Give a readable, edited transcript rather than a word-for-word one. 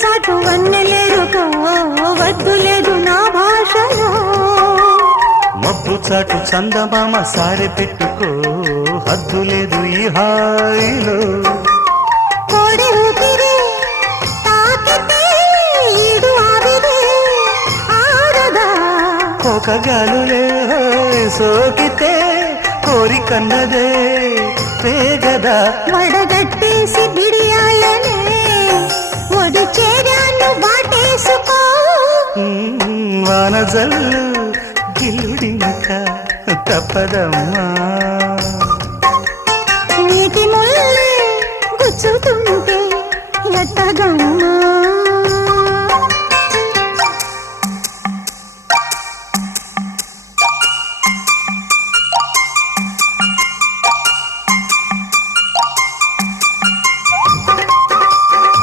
చాటు వన్నెలేరుకో వద్దు లేదు నా భాషలో మబ్బు చాటు చందమామ సారె పెట్టుకో హద్దు లేదు ఈ హాయిలో కోడి ఊపిరి తాకితే ఈడు ఆవిరే ఆడదా ఒక గాలులే సోకితే కోరికన్నదే పేగదా వడగట్టేసి బిడియాలనే ఒడి చేరాను వాటేసుకో వానజల్లు గిల్లుడింక తప్పదమ్మా నీటి ముల్లే గుచ్చుతుంటే ఎట్టగమ్మా